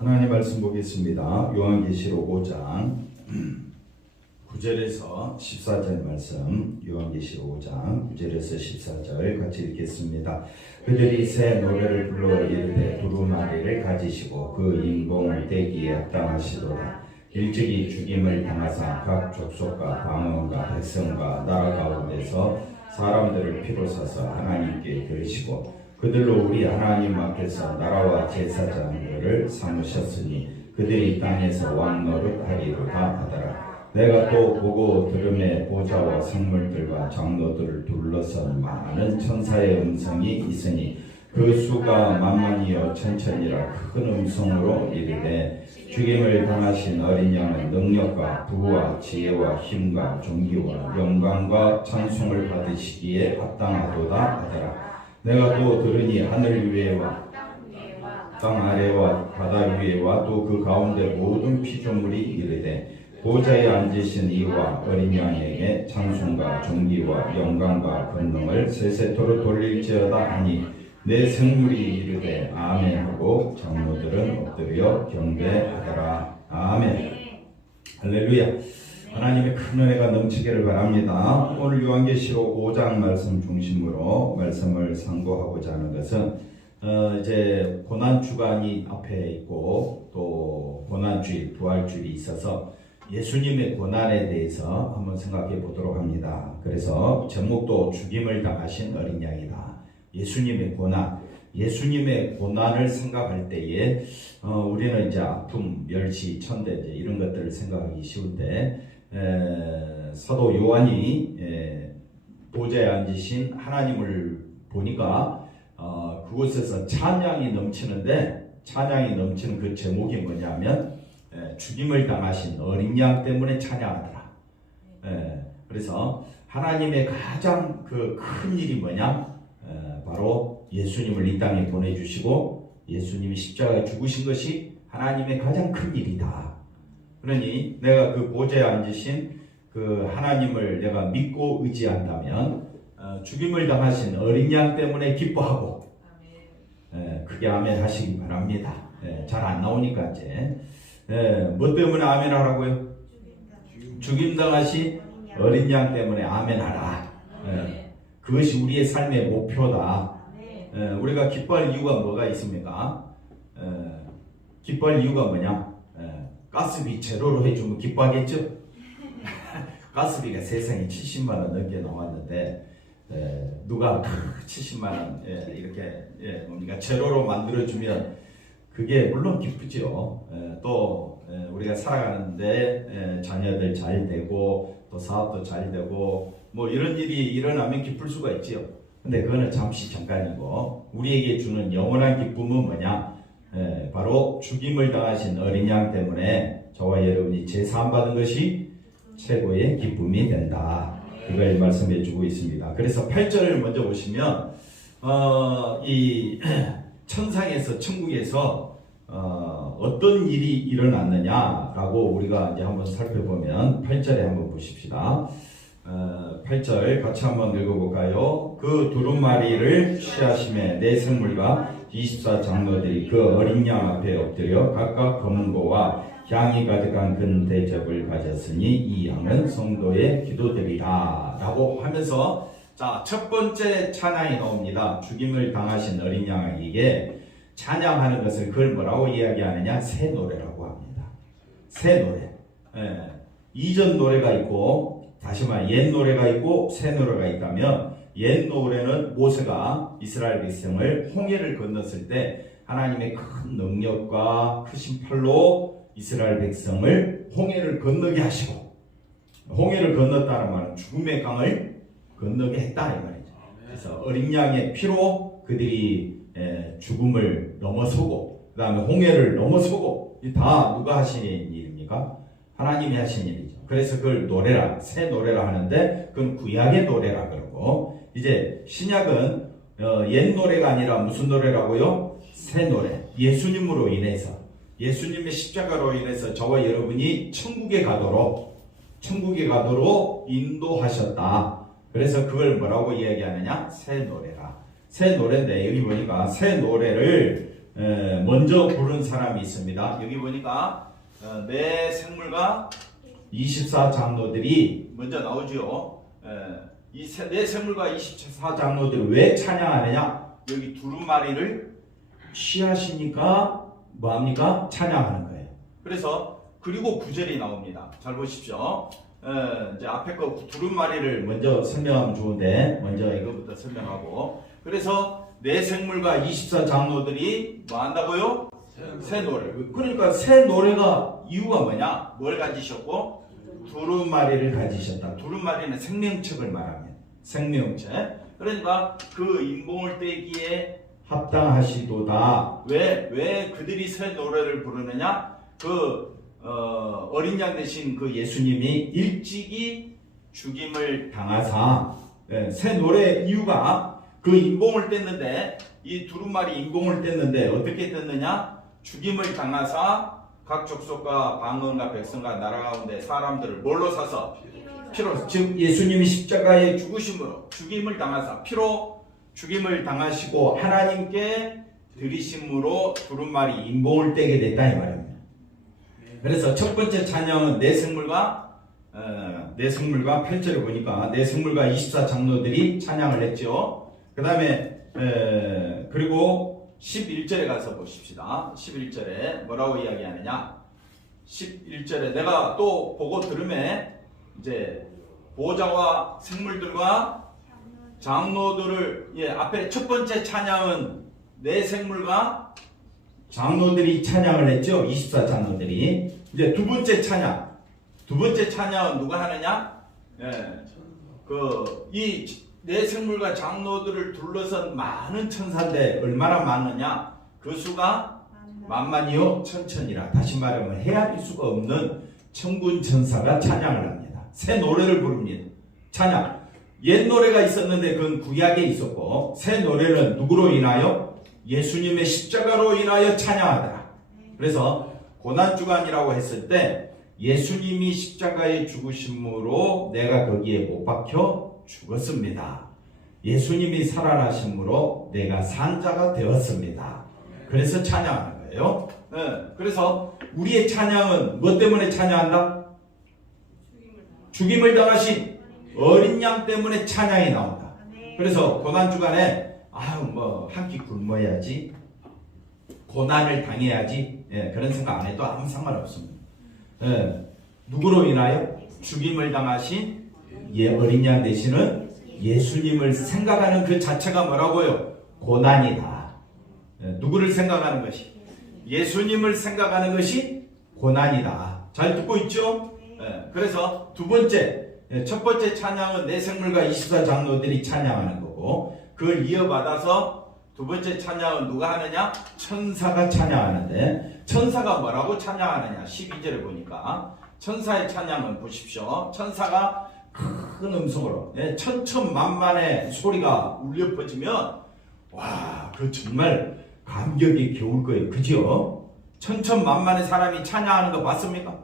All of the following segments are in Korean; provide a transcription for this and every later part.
하나님 말씀 보겠습니다. 요한계시록 5장 9절에서 14절 말씀, 요한계시록 5장 9절에서 14절 같이 읽겠습니다. 그들이 새 노래를 불러 이르되 두루마리를 가지시고 그 인공을 떼기에 합당하시도다. 일찍이 죽임을 당하사 각 족속과 방언과 백성과 나라 가운데서 사람들을 피로 사서 하나님께 드리시고 그들로 우리 하나님 앞에서 나라와 제사장들을 삼으셨으니 그들이 땅에서 왕 노릇하리로다 하더라. 내가 또 보고 들음에 보좌와 생물들과 장로들을 둘러선 많은 천사의 음성이 있으니 그 수가 만만이요 천천이라 큰 음성으로 이르되 죽임을 당하신 어린 양은 능력과 부와 지혜와 힘과 존귀와 영광과 찬송을 받으시기에 합당하도다 하더라. 내가 또 들으니 하늘 위에와 땅 아래와 바다 위에와 또 그 가운데 모든 피조물이 이르되 보좌에 앉으신 이와 어린 양에게 찬송과 존귀와 영광과 권능을 세세토록 돌릴지어다 하니 내 생물이 이르되 아멘 하고 장로들은 엎드려 경배하더라. 아멘. 할렐루야. 하나님의 큰 은혜가 넘치기를 바랍니다. 오늘 요한계시록 5장 말씀 중심으로 말씀을 상고하고자 하는 것은 이제 고난 주간이 앞에 있고 또 고난주일, 부활주일이 있어서 예수님의 고난에 대해서 한번 생각해 보도록 합니다. 그래서 제목도 죽임을 당하신 어린 양이다. 예수님의 고난, 예수님의 고난을 생각할 때에 우리는 이제 아픔, 멸시, 천대 이런 것들을 생각하기 쉬운데 사도 요한이 보좌에 앉으신 하나님을 보니까 그곳에서 찬양이 넘치는데 찬양이 넘치는 그 제목이 뭐냐면 죽임을 당하신 어린 양 때문에 찬양하더라. 그래서 하나님의 가장 그 큰 일이 뭐냐? 바로 예수님을 이 땅에 보내주시고 예수님이 십자가에 죽으신 것이 하나님의 가장 큰 일이다. 그러니 내가 그 보좌에 앉으신 그 하나님을 내가 믿고 의지한다면 죽임을 당하신 어린 양 때문에 기뻐하고 그게 아멘 하시기 바랍니다. 잘 안 나오니까 이제 뭐 때문에 아멘 하라고요? 죽임 당하신 어린 양 때문에 아멘 하라. 그것이 우리의 삶의 목표다. 우리가 기뻐할 이유가 뭐가 있습니까? 기뻐할 이유가 뭐냐? 가스비 제로로 해주면 기뻐하겠죠? 가스비가 세상에 70만원 넘게 나왔는데 누가 70만원 이렇게 뭡니까 제로로 만들어주면 그게 물론 기쁘죠. 또 우리가 살아가는데 자녀들 잘 되고 또 사업도 잘 되고 뭐 이런 일이 일어나면 기쁠 수가 있지요. 근데 그거는 잠시 잠깐이고 우리에게 주는 영원한 기쁨은 뭐냐? 바로 죽임을 당하신 어린 양 때문에 저와 여러분이 제사함 받은 것이 최고의 기쁨이 된다. 이걸 말씀해 주고 있습니다. 그래서 8절을 먼저 보시면 이 천상에서 천국에서 어떤 일이 일어났느냐라고 우리가 이제 한번 살펴보면 8절에 한번 보십시다. 8절 같이 한번 읽어볼까요? 그 두루마리를 취하심에 내 생물과 24장로들이 그 어린 양 앞에 엎드려 각각 검은 고와 향이 가득한 큰 대접을 가졌으니 이 양은 성도의 기도들이라 라고 하면서 자, 첫 번째 찬양이 나옵니다. 죽임을 당하신 어린 양에게 찬양하는 것을 그걸 뭐라고 이야기하느냐? 새 노래라고 합니다. 새 노래. 이전 노래가 있고 다시 말해 옛 노래가 있고 새 노래가 있다면 옛 노래는 모세가 이스라엘 백성을 홍해를 건넜을 때 하나님의 큰 능력과 크신 팔로 이스라엘 백성을 홍해를 건너게 하시고 홍해를 건넜다는 말은 죽음의 강을 건너게 했다 이 말이죠. 그래서 어린 양의 피로 그들이 죽음을 넘어서고 그 다음에 홍해를 넘어서고 다 누가 하신 일입니까? 하나님이 하신 일이죠. 그래서 그걸 노래라, 새 노래라 하는데 그건 구약의 노래라 그러고 이제 신약은 옛 노래가 아니라 무슨 노래라고요? 새 노래. 예수님으로 인해서 예수님의 십자가로 인해서 저와 여러분이 천국에 가도록 인도하셨다. 그래서 그걸 뭐라고 이야기하느냐? 새 노래라. 새 노래인데 여기 보니까 새 노래를 먼저 부른 사람이 있습니다. 여기 보니까 내 생물과 24장로들이 먼저 나오죠. 내 생물과 24장로들이 왜 찬양하느냐? 여기 두루마리를 취하시니까 뭐합니까? 찬양하는 거예요. 그래서 그리고 9절이 나옵니다. 잘 보십시오. 이제 앞에 거 두루마리를 먼저 설명하면 좋은데 먼저 이거부터 설명하고, 그래서 내 생물과 24장로들이 뭐 한다고요? 새 노래. 그러니까 새 노래가 이유가 뭐냐? 뭘 가지셨고? 두루마리를 가지셨다. 두루마리는 생명책을 말합니다. 생명책. 그러니까 그 인봉을 떼기에 합당하시도다. 왜 그들이 새 노래를 부르느냐? 어린 양 되신 그 예수님이 일찍이 죽임을 당하사, 새 노래 이유가 그 인봉을 뗐는데, 이 두루마리 인봉을 뗐는데 어떻게 뗐느냐? 죽임을 당하사 각 족속과 방언과 백성과 나라 가운데 사람들을 뭘로 사서? 피로. 즉 예수님이 십자가에 죽으심으로 죽임을 당하사 피로 죽임을 당하시고 하나님께 드리심으로 두루마리 인봉을 떼게 됐다 이 말입니다. 그래서 첫 번째 찬양은 내 생물과 8절에 보니까 내 생물과 24장로들이 찬양을 했죠. 그 다음에 그리고 11절에 가서 보십시다. 11절에 뭐라고 이야기하느냐? 11절에 내가 또 보고 들으매 이제 보호자와 생물들과 장로들을, 앞에 첫 번째 찬양은 내 생물과 장로들이 찬양을 했죠. 24장로들이. 이제 두 번째 찬양은 누가 하느냐? 이 내 생물과 장로들을 둘러선 많은 천사인데 얼마나 많느냐? 그 수가 만만이요 천천이라. 다시 말하면 헤아릴 수가 없는 천군 천사가 찬양을 합니다. 새 노래를 부릅니다. 찬양. 옛 노래가 있었는데 그건 구약에 있었고, 새 노래는 누구로 인하여? 예수님의 십자가로 인하여 찬양하더라. 그래서 고난주간이라고 했을 때 예수님이 십자가에 죽으심으로 내가 거기에 못 박혀 죽었습니다. 예수님이 살아나심으로 내가 산 자가 되었습니다. 그래서 찬양하는 거예요. 그래서 우리의 찬양은 뭐 때문에 찬양한다? 죽임을 당하신 어린 양 때문에 찬양이 나온다. 그래서 고난주간에 한 끼 굶어야지, 고난을 당해야지, 그런 생각 안 해도 아무 상관없습니다. 누구로 인하여? 죽임을 당하신 어린 양 되시는 예수님을 생각하는 그 자체가 뭐라고요? 고난이다. 누구를 생각하는 것이? 예수님을 생각하는 것이 고난이다. 잘 듣고 있죠? 그래서 첫 번째 찬양은 내 생물과 24장로들이 찬양하는 거고, 그걸 이어받아서 두 번째 찬양은 누가 하느냐? 천사가 찬양하는데, 천사가 뭐라고 찬양하느냐? 12절에 보니까 천사의 찬양은 보십시오. 천사가 큰 음성으로 천천만만의 소리가 울려 퍼지면 그 정말 감격이 겨울 거예요. 그죠? 천천만만의 사람이 찬양하는 거 봤습니까?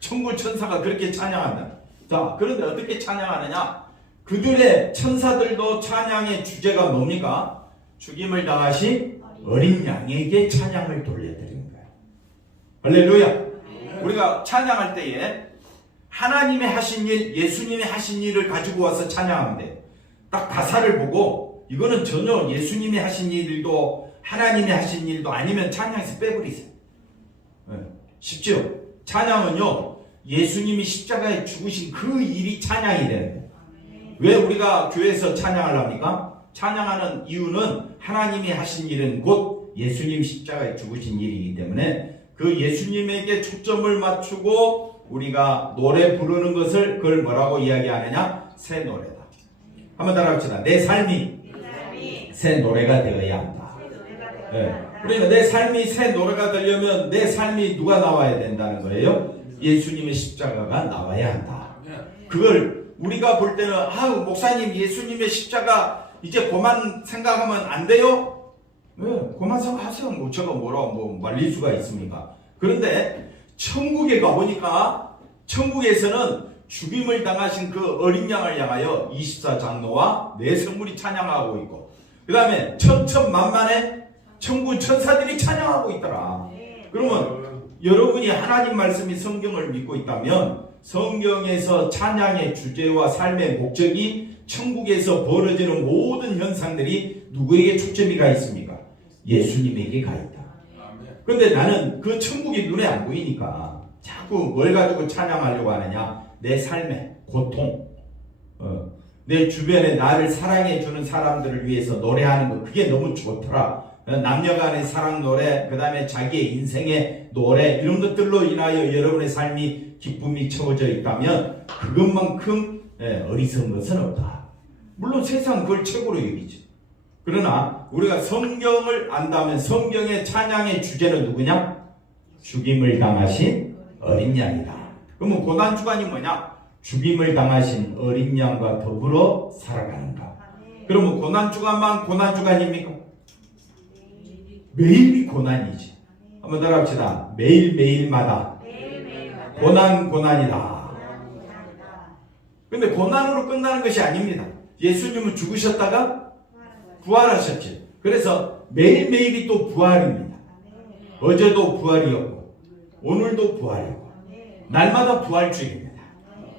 천군 천사가 그렇게 찬양한다. 자, 그런데 어떻게 찬양하느냐? 그들의 천사들도 찬양의 주제가 뭡니까? 죽임을 당하신 어린 양에게 찬양을 돌려드리는 거예요. 할렐루야. 우리가 찬양할 때에 하나님의 하신 일, 예수님의 하신 일을 가지고 와서 찬양하면 돼요. 딱 가사를 보고 이거는 전혀 예수님이 하신 일도 하나님이 하신 일도 아니면 찬양에서 빼버리세요. 쉽죠? 찬양은요, 예수님이 십자가에 죽으신 그 일이 찬양이 되는 거예요. 왜 우리가 교회에서 찬양을 합니까? 찬양하는 이유는 하나님이 하신 일은 곧 예수님 십자가에 죽으신 일이기 때문에 그 예수님에게 초점을 맞추고 우리가 노래 부르는 것을 그걸 뭐라고 이야기하느냐? 새 노래다. 한번 따라합시다. 내 삶이 새 노래가 되어야 한다. 그러니까 내 삶이 새 노래가 되려면 내 삶이 누가 나와야 된다는 거예요? 예수님의 십자가가 나와야 한다. 그걸 우리가 볼 때는 목사님 예수님의 십자가 이제 그만 생각하면 안 돼요? 그만 생각하세요. 제가 뭐라고 말릴 수가 있습니까? 그런데 천국에 가보니까 천국에서는 죽임을 당하신 그 어린 양을 향하여 24장로와 내 성물이 찬양하고 있고, 그 다음에 천천만만의 천군 천사들이 찬양하고 있더라. 그러면 여러분이 하나님 말씀이 성경을 믿고 있다면 성경에서 찬양의 주제와 삶의 목적이 천국에서 벌어지는 모든 현상들이 누구에게 초점이 가 있습니까? 예수님에게 가 있다. 그런데 나는 그 천국이 눈에 안 보이니까 자꾸 뭘 가지고 찬양하려고 하느냐? 내 삶의 고통, 내 주변에 나를 사랑해주는 사람들을 위해서 노래하는 거, 그게 너무 좋더라. 남녀간의 사랑 노래, 그 다음에 자기의 인생의 노래, 이런 것들로 인하여 여러분의 삶이 기쁨이 채워져 있다면 그것만큼 어리석은 것은 없다. 물론 세상 그걸 최고로 여기지. 그러나 우리가 성경을 안다면 성경의 찬양의 주제는 누구냐? 죽임을 당하신 어린 양이다. 그러면 고난주간이 뭐냐? 죽임을 당하신 어린 양과 더불어 살아가는가. 그러면 고난주간만 고난주간입니까? 매일이 고난이지. 한번 더 합시다. 매일매일마다 고난이다. 근데 고난으로 끝나는 것이 아닙니다. 예수님은 죽으셨다가 부활하셨지. 그래서 매일매일이 또 부활입니다. 어제도 부활이었고 오늘도 부활이고 날마다 부활주의입니다.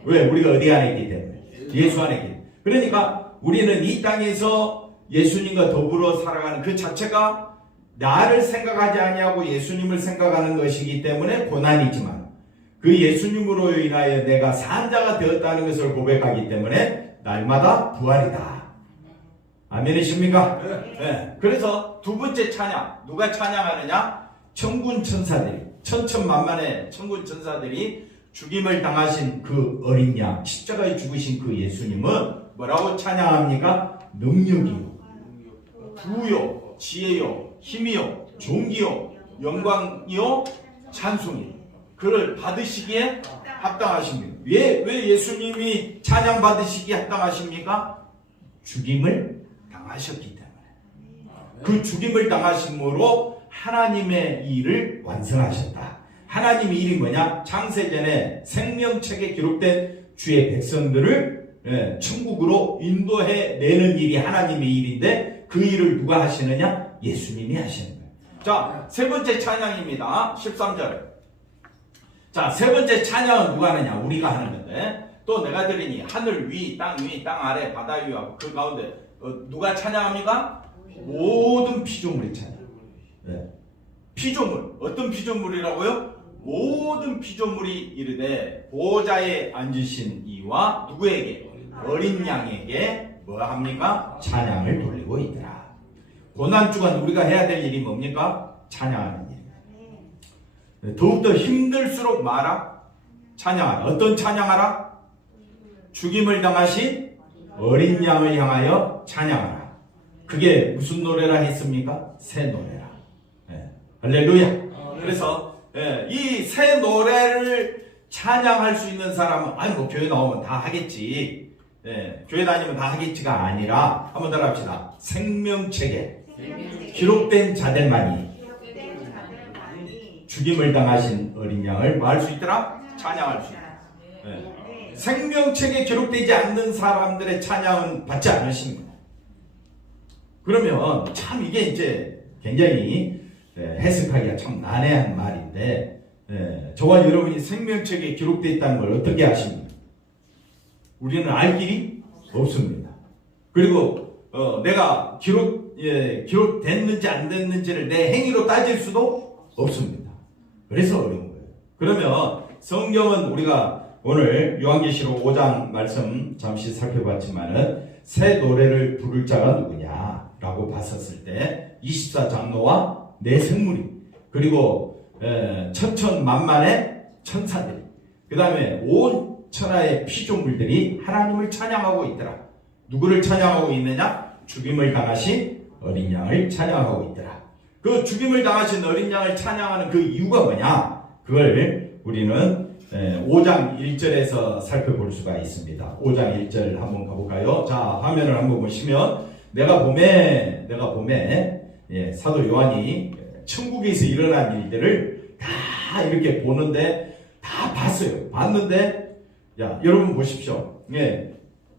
왜? 우리가 어디 안에 있기 때문에. 예수 안에 있기 때문에. 그러니까 우리는 이 땅에서 예수님과 더불어 살아가는 그 자체가 나를 생각하지 아니하고 예수님을 생각하는 것이기 때문에 고난이지만 그 예수님으로 인하여 내가 산자가 되었다는 것을 고백하기 때문에 날마다 부활이다. 아멘이십니까? 네. 그래서 두 번째 찬양, 누가 찬양하느냐? 천군 천사들이, 천천만만의 천군 천사들이 죽임을 당하신 그 어린 양, 십자가에 죽으신 그 예수님은 뭐라고 찬양합니까? 능력이요, 부요, 지혜요, 힘이요, 존귀요, 영광이요, 찬송이요. 그를 받으시기에 합당하십니다. 왜 예수님이 찬양 받으시기에 합당하십니까? 죽임을 당하셨기 때문에. 그 죽임을 당하심으로 하나님의 일을 완성하셨다. 하나님의 일이 뭐냐? 창세전에 생명책에 기록된 주의 백성들을 천국으로 인도해 내는 일이 하나님의 일인데 그 일을 누가 하시느냐? 예수님이 하시는 거예요. 자, 세 번째 찬양입니다. 13절. 자, 세 번째 찬양은 누가 하느냐? 우리가 하는 건데, 또 내가 들으니 하늘 위, 땅 아래, 바다 위와 그 가운데 누가 찬양합니까? 모든 피조물이 찬양. 네. 피조물, 어떤 피조물이라고요? 모든 피조물이 이르되 보호자에 앉으신 이와 누구에게? 어린 양에게 뭐 합니까? 찬양을 돌리고 있더라. 고난주간 우리가 해야 될 일이 뭡니까? 찬양하는 일. 더욱더 힘들수록 말아 찬양하라. 어떤 찬양하라? 죽임을 당하신 어린 양을 향하여 찬양하라. 그게 무슨 노래라 했습니까? 새 노래라. 네. 할렐루야. 그래서 이 새 노래를 찬양할 수 있는 사람은 아니 뭐 교회 나오면 다 하겠지. 교회 다니면 다 하겠지가 아니라 한번 더 합시다. 생명책에 기록된 자들만이 죽임을 당하신 어린 양을 뭐 할 수 있더라? 찬양할 수 있다. 생명책에 기록되지 않는 사람들의 찬양은 받지 않으십니다. 그러면 참 이게 이제 굉장히 해석하기가 참 난해한 말인데 저와 여러분이 생명책에 기록되어 있다는 걸 어떻게 아십니까? 우리는 알 길이 없습니다. 그리고 내가 기록됐는지 안 됐는지를 내 행위로 따질 수도 없습니다. 그래서 어려운 거예요. 그러면 성경은 우리가 오늘 요한계시록 5장 말씀 잠시 살펴봤지만은 새 노래를 부를 자가 누구냐라고 봤었을 때 24장로와 네 생물이 그리고 천천만만의 천사들이 그 다음에 온 천하의 피조물들이 하나님을 찬양하고 있더라. 누구를 찬양하고 있느냐? 죽임을 당하신 어린 양을 찬양하고 있더라. 그 죽임을 당하신 어린 양을 찬양하는 그 이유가 뭐냐? 그걸 우리는 5장 1절에서 살펴볼 수가 있습니다. 5장 1절 한번 가볼까요? 자, 화면을 한번 보시면 내가 봄에 사도 요한이 천국에서 일어난 일들을 다 이렇게 보는데 다 봤어요. 봤는데 야, 여러분 보십시오.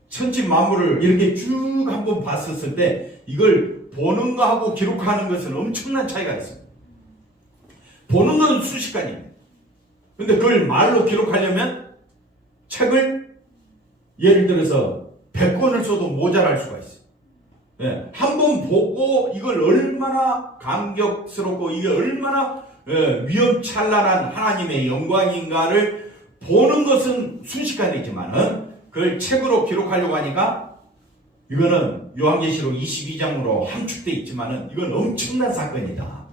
천지 만물을 이렇게 쭉 한번 봤었을 때 이걸 보는 거하고 기록하는 것은 엄청난 차이가 있습니다. 보는 건 순식간이에요. 근데 그걸 말로 기록하려면 책을 예를 들어서 100권을 써도 모자랄 수가 있어요. 예, 한번 보고 이걸 얼마나 감격스럽고 이게 얼마나 위험찬란한 하나님의 영광인가를 보는 것은 순식간이지만은 그걸 책으로 기록하려고 하니까 이거는 요한계시록 22장으로 함축되어 있지만은 이건 엄청난 사건이다.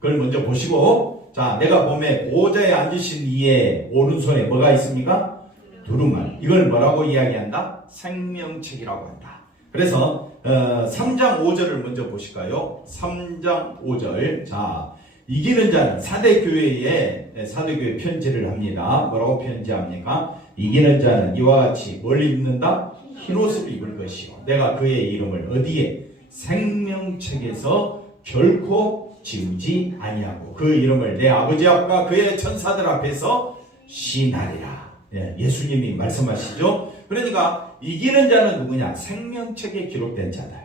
그걸 먼저 보시고, 자, 내가 보면 보호자에 앉으신 이의 오른손에 뭐가 있습니까? 두루마리. 이걸 뭐라고 이야기한다? 생명책이라고 한다. 그래서 3장 5절을 먼저 보실까요? 3장 5절. 자, 이기는 자는 사대교회에 사대교회 편지를 합니다. 뭐라고 편지합니까? 이기는 자는 이와 같이 뭘 입는다? 흰옷을 입을 것이요. 내가 그의 이름을 어디에? 생명책에서 결코 지우지 아니하고 그 이름을 내 아버지 앞과 그의 천사들 앞에서 시나리라. 예수님이 말씀하시죠. 그러니까 이기는 자는 누구냐? 생명책에 기록된 자들.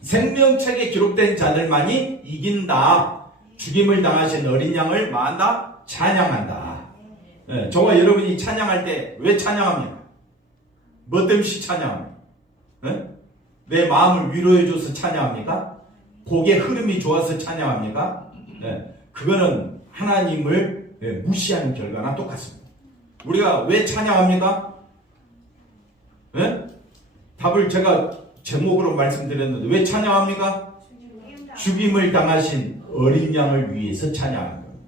생명책에 기록된 자들만이 이긴다. 죽임을 당하신 어린 양을 만다 찬양한다. 저와 여러분이 찬양할 때 왜 찬양합니까? 뭐 때문에 찬양합니까? 내 마음을 위로해줘서 찬양합니까? 곡의 흐름이 좋아서 찬양합니까? 그거는 하나님을 무시하는 결과나 똑같습니다. 우리가 왜 찬양합니까? 답을 제가 제목으로 말씀드렸는데 왜 찬양합니까? 죽임을 당하신 어린 양을 위해서 찬양하는 겁니다.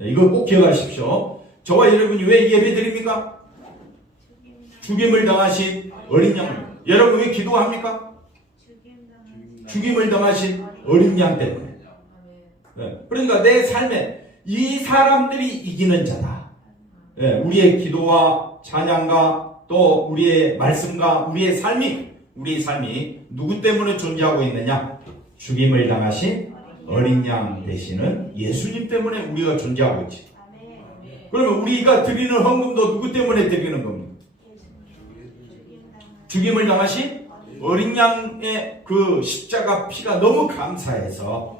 이거 꼭 기억하십시오. 저와 여러분이 왜 예배 드립니까? 죽임을 당하신 어린 양을. 여러분 왜 기도합니까? 죽임을 당하신 어린 양 때문에. 그러니까 내 삶에 이 사람들이 이기는 자다. 우리의 기도와 찬양과 또 우리의 말씀과 우리의 삶이 누구 때문에 존재하고 있느냐? 죽임을 당하신 어린 양 되시는 예수님 때문에 우리가 존재하고 있지. 그러면 우리가 드리는 헌금도 누구 때문에 드리는 겁니까? 죽임을 당하신 어린 양의 그 십자가 피가 너무 감사해서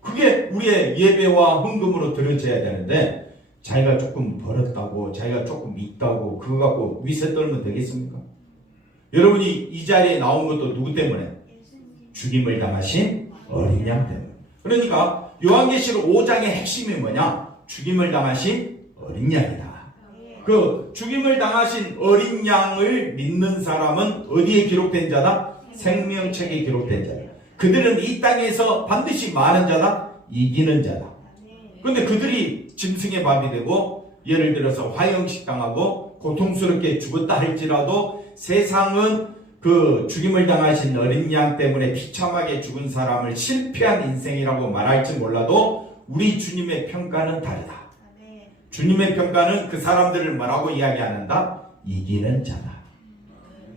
그게 우리의 예배와 헌금으로 드려져야 되는데 자기가 조금 벌었다고 자기가 조금 있다고 그거 갖고 위세 떨면 되겠습니까? 여러분이 이 자리에 나온 것도 누구 때문에? 죽임을 당하신 어린 양 때문에. 그러니까 요한계시록 5장의 핵심이 뭐냐? 죽임을 당하신 어린 양이다. 그 죽임을 당하신 어린 양을 믿는 사람은 어디에 기록된 자다? 생명책에 기록된 자다. 그들은 이 땅에서 반드시 많은 자다? 이기는 자다. 그런데 그들이 짐승의 밥이 되고 예를 들어서 화형식 당하고 고통스럽게 죽었다 할지라도 세상은 그 죽임을 당하신 어린 양 때문에 비참하게 죽은 사람을 실패한 인생이라고 말할지 몰라도 우리 주님의 평가는 다르다. 주님의 평가는 그 사람들을 뭐라고 이야기하는다? 이기는 자다.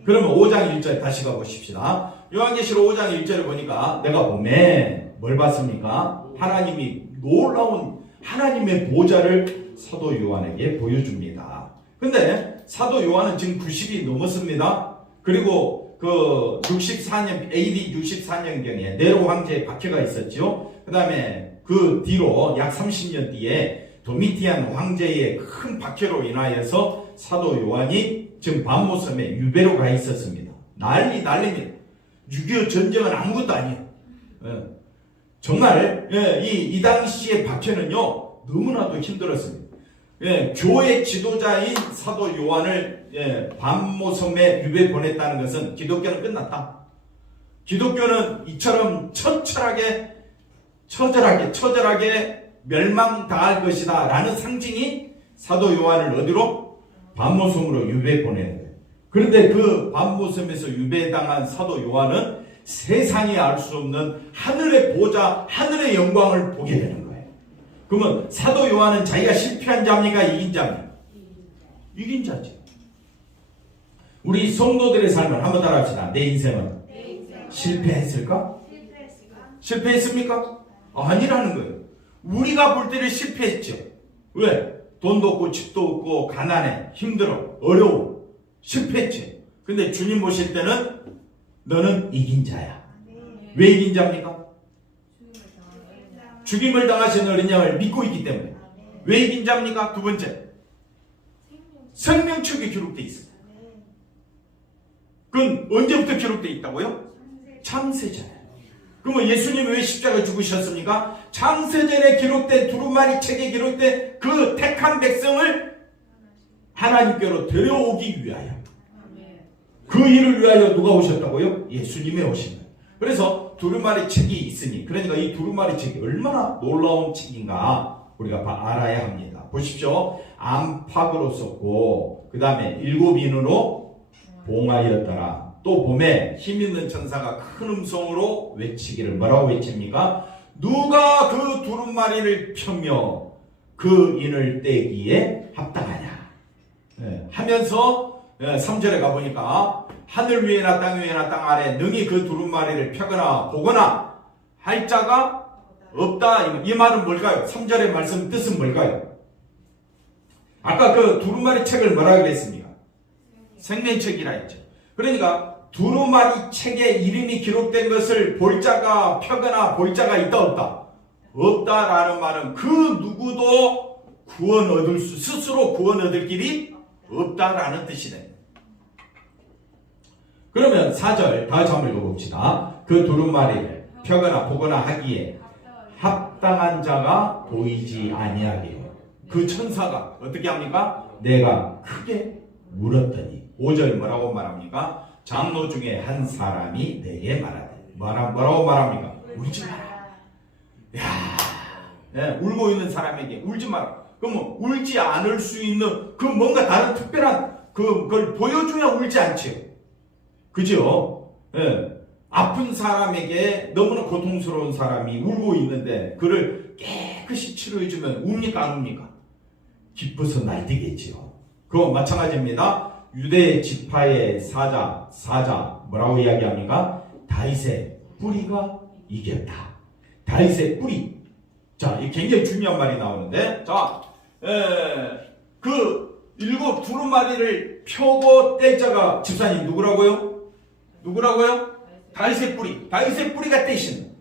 그러면 5장 1절 다시 가보십시다. 요한계시록 5장 1절을 보니까 내가 보면 뭘 봤습니까? 하나님이 놀라운 하나님의 보좌를 사도 요한에게 보여줍니다. 근데 사도 요한은 지금 90이 넘었습니다. 그리고 그 64년 AD 64년경에 네로 황제의 박해가 있었죠. 그 다음에 그 뒤로 약 30년 뒤에 도미티안 황제의 큰 박해로 인하여서 사도 요한이 지금 반모섬에 유배로 가 있었습니다. 난립니다. 6.25 전쟁은 아무것도 아니에요. 정말 이 당시의 박해는요 너무나도 힘들었습니다. 교회 지도자인 사도 요한을 반모섬에 유배 보냈다는 것은 기독교는 끝났다. 기독교는 이처럼 처절하게 멸망당할 것이다 라는 상징이 사도 요한을 어디로? 반모섬으로 유배 보내는 거예요. 그런데 그 반모섬에서 유배당한 사도 요한은 세상이 알 수 없는 하늘의 보좌, 하늘의 영광을 보게 되는 거예요. 그러면 사도 요한은 자기가 실패한 자입니까? 이긴 자입니까? 이긴 자지. 우리 성도들의 삶을 한번 따라합시다. 내 인생은 실패했을까? 실패했습니까? 아니라는 거예요. 우리가 볼 때는 실패했죠. 왜? 돈도 없고 집도 없고 가난해, 힘들어, 어려워, 실패했지. 근데 주님 보실 때는 너는 이긴 자야. 왜 이긴 자입니까? 죽임을 당하신 어린 양을 믿고 있기 때문에. 왜 이긴 자입니까? 두 번째, 생명책에 기록되어 있습니다. 그건 언제부터 기록되어 있다고요? 창세전에. 그러면 예수님이 왜 십자가에 죽으셨습니까? 창세전에 기록된 두루마리 책에 기록된 그 택한 백성을 하나님께로 데려오기 위하여, 그 일을 위하여 누가 오셨다고요? 예수님이 오신 거예요. 그래서 두루마리 책이 있으니, 그러니까 이 두루마리 책이 얼마나 놀라운 책인가 우리가 알아야 합니다. 보십시오. 안팎으로 썼고, 그 다음에 7인으로 봉하였더라. 또 봄에 힘있는 천사가 큰 음성으로 외치기를, 뭐라고 외칩니까? 누가 그 두루마리를 펴며 그 인을 떼기에 합당하냐, 하면서 3절에 가보니까 하늘 위에나 땅 위에나 땅 아래 능히 그 두루마리를 펴거나 보거나 할 자가 없다. 이 말은 뭘까요? 3절의 말씀 뜻은 뭘까요? 아까 그 두루마리 책을 뭐라고 그랬습니까? 생명책이라 했죠. 그러니까 두루마리 책에 이름이 기록된 것을 볼 자가, 펴거나 볼 자가 있다 없다? 없다라는 말은 그 누구도 구원 얻을 수, 스스로 구원 얻을 길이 없다라는 뜻이 됩니다. 그러면 4절 다시 한번 읽어봅시다. 그 두루마리를 펴거나 보거나 하기에 합당한 자가 보이지 아니하기로 그 천사가 어떻게 합니까? 내가 크게 물었더니, 5절 뭐라고 말합니까? 장로 중에 한 사람이 내게 말하되, 뭐라고 말합니까? 울지 마라. 야, 울고 있는 사람에게 울지 마라. 그러면 울지 않을 수 있는 그 뭔가 다른 특별한 그걸 보여줘야 울지 않지요. 그죠? 아픈 사람에게, 너무나 고통스러운 사람이 울고 있는데 그를 깨끗이 치료해주면 웁니까 안 웁니까? 기뻐서 날뛰겠지요. 그거 마찬가지입니다. 유대 지파의 사자 뭐라고 이야기합니까? 다윗의 뿌리가 이겼다. 다윗의 뿌리. 자, 이 굉장히 중요한 말이 나오는데, 자, 그 7 두루마리를 펴고 뗄 자가 집사님 누구라고요? 다윗의 뿌리. 다윗의 뿌리가 떼신.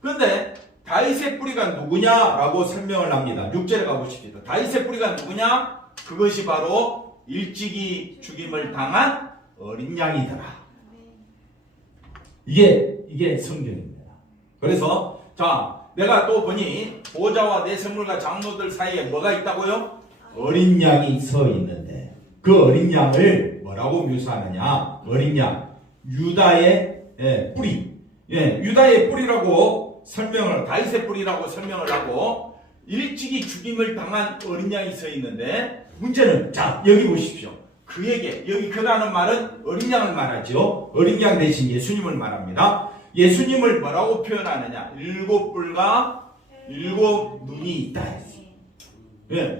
그런데 다윗의 뿌리가 누구냐라고 설명을 합니다. 6절에 가보십시오. 다윗의 뿌리가 누구냐? 그것이 바로 일찍이 죽임을 당한 어린 양이더라. 이게 성경입니다. 그래서 자, 내가 또 보니 보좌와 내 생물과 장로들 사이에 뭐가 있다고요? 어린 양이 서 있는데, 그 어린 양을 뭐라고 묘사하느냐? 어린 양, 유다의 뿌리. 유다의 뿌리라고 설명을, 다윗의 뿌리라고 설명을 하고, 일찍이 죽임을 당한 어린 양이 서 있는데, 문제는, 자, 여기 보십시오. 그에게, 여기 그라는 말은 어린 양을 말하죠. 어린 양 대신 예수님을 말합니다. 예수님을 뭐라고 표현하느냐? 7뿔과 7눈이 있다.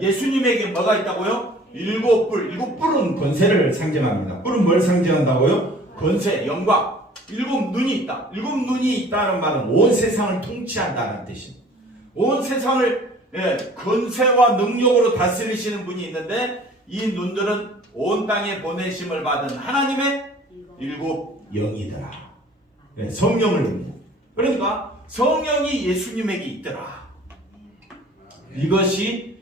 예수님에게 뭐가 있다고요? 7뿔. 7뿔은 권세를 상징합니다. 뿔은 뭘 상징한다고요? 권세, 영광. 7눈이 있다. 7눈이 있다는 말은 온 세상을 통치한다는 뜻입니다. 온 세상을 권세와 능력으로 다스리시는 분이 있는데, 이 눈들은 온 땅에 보내심을 받은 하나님의 7 영이더라. 성령을 봅니다. 그러니까 성령이 예수님에게 있더라. 이것이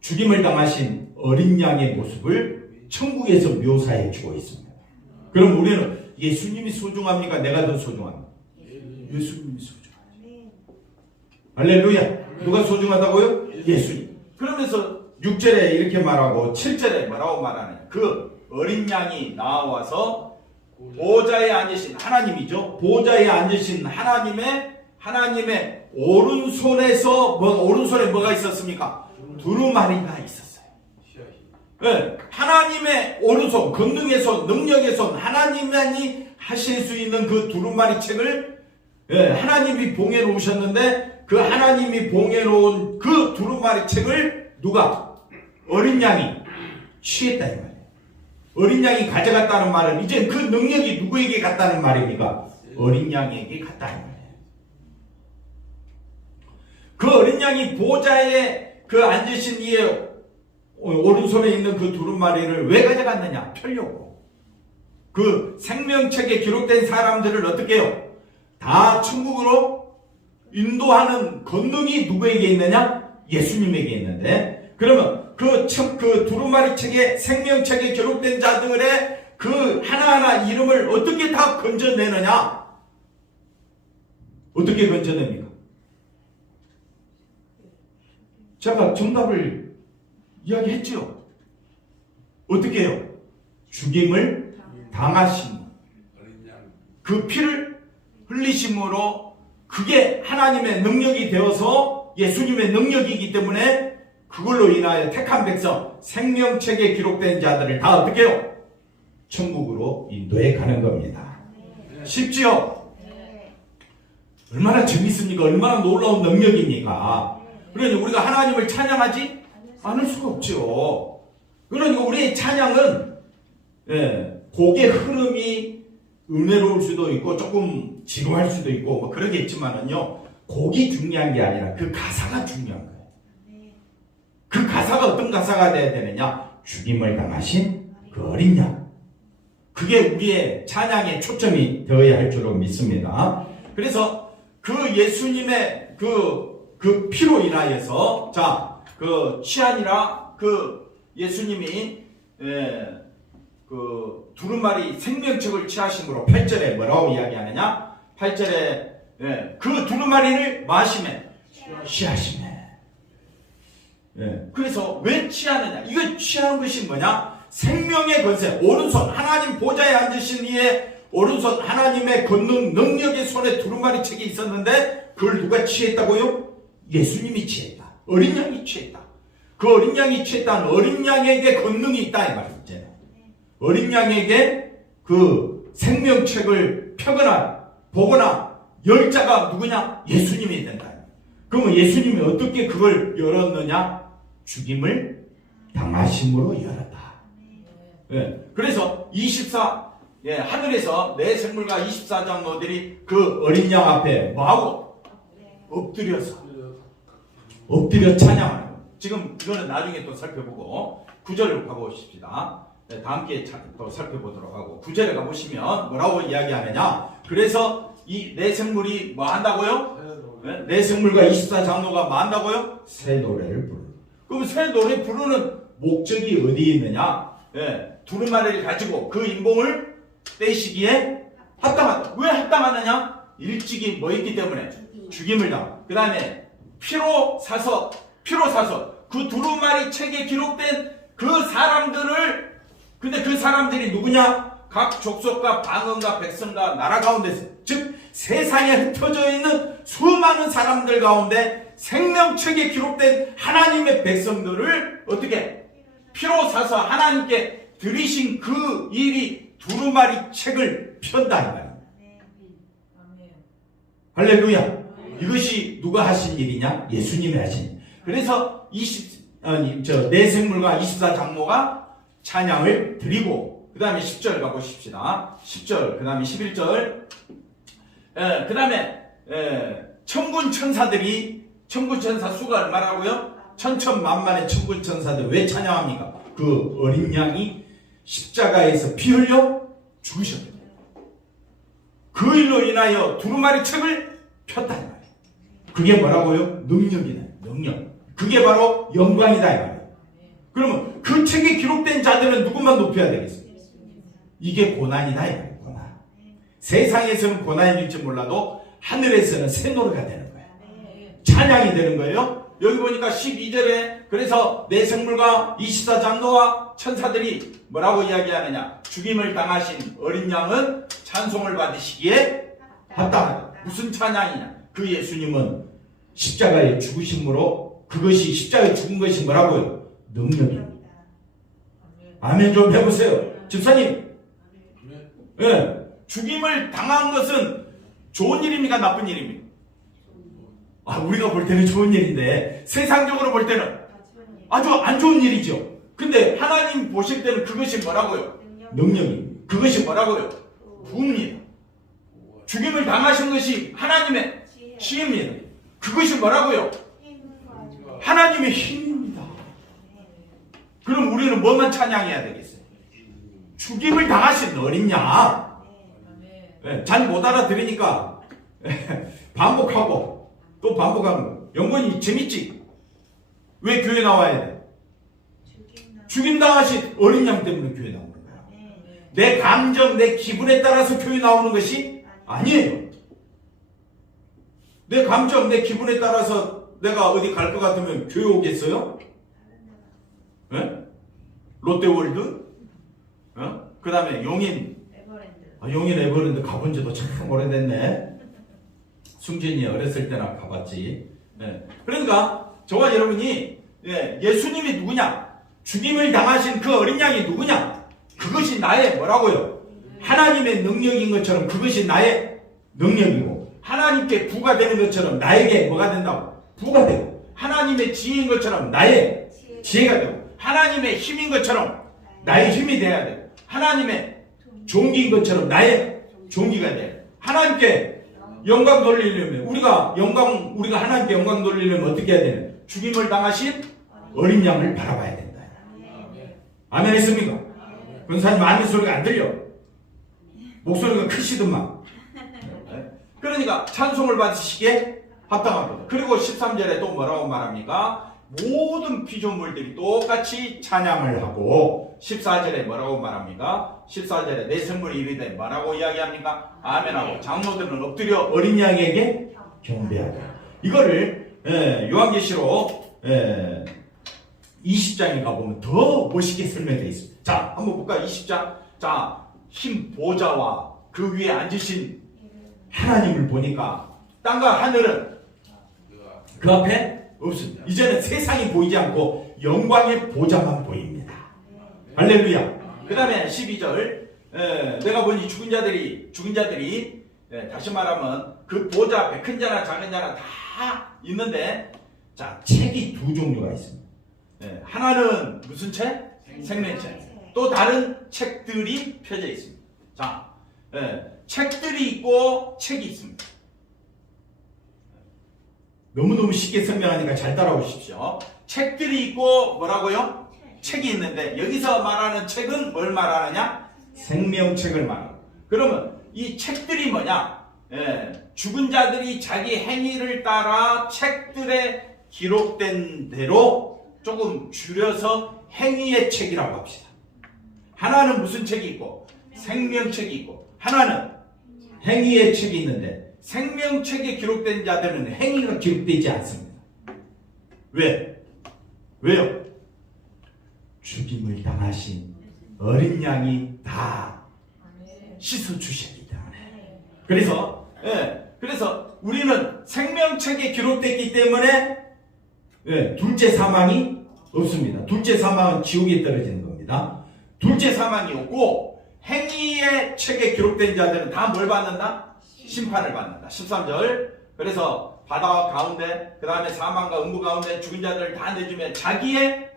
죽임을 당하신 어린 양의 모습을 천국에서 묘사해 주고 있습니다. 그럼 우리는 예수님이 소중합니까? 내가 더 소중합니까? 예수님이 소중하죠. 할렐루야. 누가 소중하다고요? 예수님. 그러면서 6절에 이렇게 말하고 7절에 뭐라고 말하느냐? 그 어린 양이 나와서 보좌에 앉으신 하나님이죠. 보좌에 앉으신 하나님의 오른손에서 오른손에 뭐가 있었습니까? 두루마리가 있었어요. 하나님의 오른손, 권능의 손, 능력의 손, 하나님만이 하실 수 있는 그 두루마리 책을 하나님이 봉해 놓으셨는데, 그 하나님이 봉해 놓은 그 두루마리 책을 누가? 어린 양이 취했다 이 말이에요. 어린 양이 가져갔다는 말은 이제 그 능력이 누구에게 갔다는 말입니까? 어린 양에게 갔다는 말이에요. 그 어린 양이 보좌에 그 앉으신 이의 오른손에 있는 그 두루마리를 왜 가져갔느냐? 펴려고. 그 생명책에 기록된 사람들을 어떻게 해요? 다 천국으로 인도하는 권능이 누구에게 있느냐? 예수님에게 있는데, 그러면 그 두루마리 책에 생명책에 기록된 자들의 그 하나하나 이름을 어떻게 다 건져내느냐? 어떻게 건져냅니까? 제가 정답을 이야기했죠. 어떻게 해요? 죽임을 당하심, 그 피를 흘리심으로 그게 하나님의 능력이 되어서 예수님의 능력이기 때문에 그걸로 인하여 택한 백성, 생명책에 기록된 자들을 다 어떻게 해요? 천국으로 인도해 가는 겁니다. 쉽지요? 얼마나 재밌습니까? 얼마나 놀라운 능력입니까? 그러니 우리가 하나님을 찬양하지 않을 수가 없죠. 그러니까 우리의 찬양은 곡의 흐름이 은혜로울 수도 있고 조금 지루할 수도 있고 뭐 그러겠지만은요, 곡이 중요한 게 아니라 그 가사가 중요한 거예요. 그 가사가 어떤 가사가 돼야 되느냐? 죽임을 당하신 그 어린 양. 그게 우리의 찬양의 초점이 되어야 할 줄로 믿습니다. 그래서 그 예수님의 그 피로 인하여서 그 취하니라 그 예수님이 그 두루마리 생명책을 취하심으로 8절에 뭐라고 이야기하느냐? 8절에 그 두루마리를 마시매 취하시매. 그래서 왜 취하느냐? 이거 취한 것이 뭐냐? 생명의 권세, 오른손 하나님 보좌에 앉으신 이의 오른손 하나님의 권능 능력의 손에 두루마리 책이 있었는데 그걸 누가 취했다고요? 예수님이 취했다. 어린 양이 취했다. 그 어린 양이 취했다는 어린 양에게 권능이 있다 이 말이죠. 어린 양에게 그 생명책을 펴거나 보거나 열 자가 누구냐? 예수님이 된다. 그러면 예수님이 어떻게 그걸 열었느냐? 죽임을 당하심으로 열었다. 그래서 하늘에서 내 생물과 24장로들이 그 어린 양 앞에 뭐하고? 엎드려 찬양하는 거예요. 지금 이거는 나중에 또 살펴보고 9절을 가보십시다. 다음 기회에 또 살펴보도록 하고 9절에 가보시면 뭐라고 이야기하느냐? 그래서 이 내 생물이 뭐 한다고요? 내 생물과 24장로가 뭐 한다고요? 새 노래를 부르는. 그럼 새 노래 부르는 목적이 어디에 있느냐? 두루마리를 가지고 그 인봉을 떼시기에 합당하다. 왜 합당하느냐? 일찍이 뭐 있기 때문에 죽임을 당. 그 다음에 피로 사서 그 두루마리 책에 기록된 그 사람들을, 근데 그 사람들이 누구냐? 각 족속과 방언과 백성과 나라 가운데서, 즉 세상에 흩어져 있는 수많은 사람들 가운데 생명책에 기록된 하나님의 백성들을 어떻게 피로 사서 하나님께 드리신 그 일이 두루마리 책을 편다 이 말입니다. 할렐루야. 이것이 누가 하신 일이냐? 예수님이 하신 일. 그래서 내 생물과 24장로가 찬양을 드리고, 그 다음에 10절 가보십시다. 10절, 그 다음에 11절, 그 다음에 천군 천사 수가 얼마라고요? 천천만만의 천군 천사들 왜 찬양합니까? 그 어린 양이 십자가에서 피 흘려 죽으셨거든요. 그 일로 인하여 두루마리 책을 폈다 이 말이에요. 그게 뭐라고요? 능력이네. 능력. 그게 바로 영광이다 이 말이에요. 그러면 그 책에 기록된 자들은 누구만 높여야 되겠습니까? 이게 고난이다 이 말이에요. 고난. 세상에서는 고난일지 몰라도 하늘에서는 새 노래가 되는 거예요. 찬양이 되는 거예요. 여기 보니까 12절에 그래서 내 생물과 24장로와 천사들이 뭐라고 이야기하느냐? 죽임을 당하신 어린 양은 찬송을 받으시기에 합당하다. 무슨 찬양이냐? 그 예수님은 십자가에 죽으심으로, 그것이 십자가에 죽은 것이 뭐라고요? 능력입니다. 아멘 좀 해보세요. 집사님, 죽임을 당한 것은 좋은 일입니까? 나쁜 일입니까? 우리가 볼 때는 좋은 일인데 세상적으로 볼 때는 아주 안 좋은 일이죠. 근데 하나님 보실 때는 그것이 뭐라고요? 능력입니다. 그것이 뭐라고요? 부입니다. 죽임을 당하신 것이 하나님의 시입니다. 그것이 뭐라고요? 하나님의 힘입니다. 그럼 우리는 뭐만 찬양해야 되겠어요? 죽임을 당하신 어린 양. 잘 못 알아들으니까 반복하고 또 반복하는 영혼이 재밌지? 왜 교회 나와야 돼? 죽임당하신 어린 양 때문에 교회 나오는 거야. 내 감정, 내 기분에 따라서 교회 나오는 것이 아니에요. 내 감정, 내 기분에 따라서 내가 어디 갈 것 같으면 교회 오겠어요? 네? 롯데월드? 그 다음에 용인 에버랜드 가본 지도 참 오래됐네. 승진이 어렸을 때나 가봤지. 네. 그러니까 저와 여러분이 예수님이 누구냐? 죽임을 당하신 그 어린 양이 누구냐? 그것이 나의 뭐라고요? 하나님의 능력인 것처럼 그것이 나의 능력이고, 하나님께 부가 되는 것처럼 나에게 뭐가 된다고? 부가 되고, 하나님의 지혜인 것처럼 나의 지혜가 되고, 하나님의 힘인 것처럼 나의 힘이 돼야 되고, 하나님의 종기인 것처럼 나의 종기가 돼야 돼. 하나님께 영광 돌리려면 우리가 하나님께 영광 돌리려면 어떻게 해야 되냐? 죽임을 당하신 어린 양을 바라봐야 된다. 아멘 했습니까? 권사님 아멘 소리가 안 들려. 목소리가 크시더만. 그러니까 찬송을 받으시기에 합당합니다. 그리고 13절에 또 뭐라고 말합니까? 모든 피조물들이 똑같이 찬양을 하고, 14절에 뭐라고 말합니까? 14절에 내 성물이 이르되 뭐라고 이야기합니까? 아멘하고 장로들은 엎드려 어린 양에게 경배하라. 이거를 요한계시록 20장에 가보면 더 멋있게 설명되어 있습니다. 자, 한번 볼까요? 20장. 자, 흰 보좌와 그 위에 앉으신 하나님을 보니까 땅과 하늘은 그 앞에 없습니다. 이제는 세상이 보이지 않고 영광의 보좌만 보입니다. 할렐루야. 그 다음에 12절. 내가 보니 죽은 자들이 다시 말하면 그 보좌 앞에 큰 자나 작은 자나 다 있는데, 자, 책이 두 종류가 있습니다. 하나는 무슨 책? 생명책. 또 다른 책들이 펴져 있습니다. 자, 책들이 있고 책이 있습니다. 너무너무 쉽게 설명하니까 잘 따라오십시오. 책들이 있고 뭐라고요? 책이 있는데, 여기서 말하는 책은 뭘 말하느냐? 생명책을 말하고. 그러면 이 책들이 뭐냐? 죽은 자들이 자기 행위를 따라 책들에 기록된 대로 조금 줄여서 행위의 책이라고 합시다. 하나는 무슨 책이 있고? 생명책이 있고, 하나는 행위의 책이 있는데, 생명책에 기록된 자들은 행위가 기록되지 않습니다. 왜요? 죽임을 당하신 어린 양이 다 씻어주셨기 때문에. 그래서 우리는 생명책에 기록됐기 때문에 둘째 사망이 없습니다. 둘째 사망은 지옥에 떨어지는 겁니다. 둘째 사망이 없고, 행위의 책에 기록된 자들은 다 뭘 받는다? 심판을 받는다. 13절. 그래서 바다 가운데, 그 다음에 사망과 음부 가운데 죽은 자들을 다 내주면 자기의,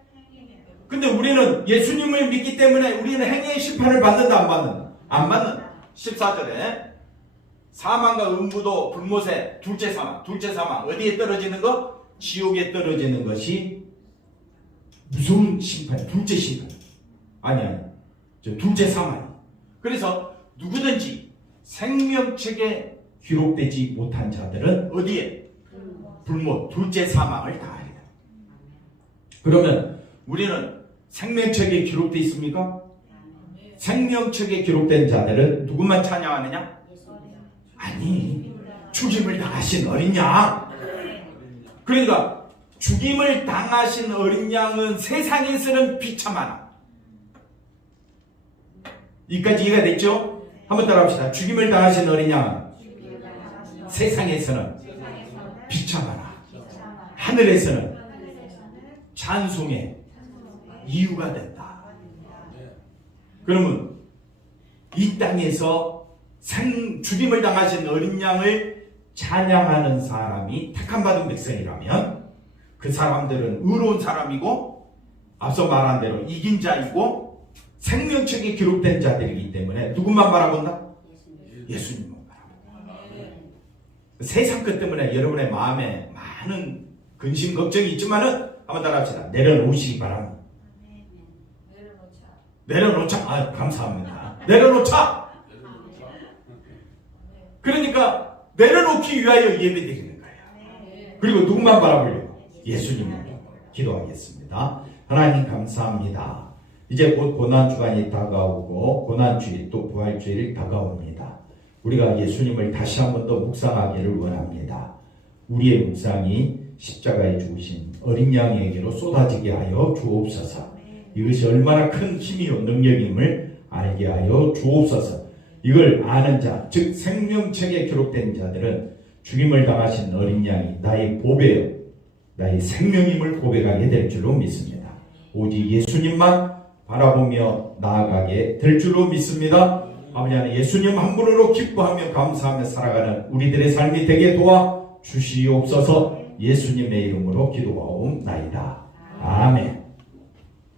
근데 우리는 예수님을 믿기 때문에 우리는 행위의 심판을 받는다, 안 받는다? 안 받는다. 14절에 사망과 음부도 불못에 둘째 사망 어디에 떨어지는 거? 지옥에 떨어지는 것이 무서운 심판, 둘째 심판. 아니, 둘째 사망. 그래서 누구든지 생명책에 기록되지 못한 자들은 어디에? 불못, 둘째 사망을 당하리라. 그러면 우리는 생명책에 기록되어 있습니까? 생명책에 기록된 자들은 누구만 찬양하느냐? 아니, 죽임을 당하신 어린 양. 그러니까 죽임을 당하신 어린 양은 세상에서는 비참하나. 이까지 이해가 됐죠? 한번 따라합시다. 죽임을 당하신 어린 양, 세상에서는 비참하나 하늘에서는 찬송의 이유가 된다. 그러면 이 땅에서 죽임을 당하신 어린 양을 찬양하는 사람이 택함받은 백성이라면, 그 사람들은 의로운 사람이고 앞서 말한 대로 이긴 자이고 생명책에 기록된 자들이기 때문에 누구만 바라본다? 예수님만 바라본다. 세상 것 때문에 여러분의 마음에 많은 근심 걱정이 있지만은 한번 따라합시다. 내려놓으시기 바랍니다. 내려놓자. 감사합니다. 내려놓자. 그러니까 내려놓기 위하여 예배드리는 거예요. 그리고 누구만 바라보려고? 예수님만 기도하겠습니다. 하나님 감사합니다. 이제 곧 고난주간이 다가오고 고난주일 또 부활주일 다가옵니다. 우리가 예수님을 다시 한 번 더 묵상하기를 원합니다. 우리의 묵상이 십자가에 죽으신 어린 양에게로 쏟아지게 하여 주옵소서. 이것이 얼마나 큰 힘이요 능력임을 알게 하여 주옵소서. 이걸 아는 자, 즉 생명책에 기록된 자들은 죽임을 당하신 어린 양이 나의 보배요 나의 생명임을 고백하게 될 줄로 믿습니다. 오직 예수님만 바라보며 나아가게 될 줄로 믿습니다. 아버지 하나님, 예수님 한 분으로 기뻐하며 감사하며 살아가는 우리들의 삶이 되게 도와 주시옵소서. 예수님의 이름으로 기도하옵나이다. 아멘.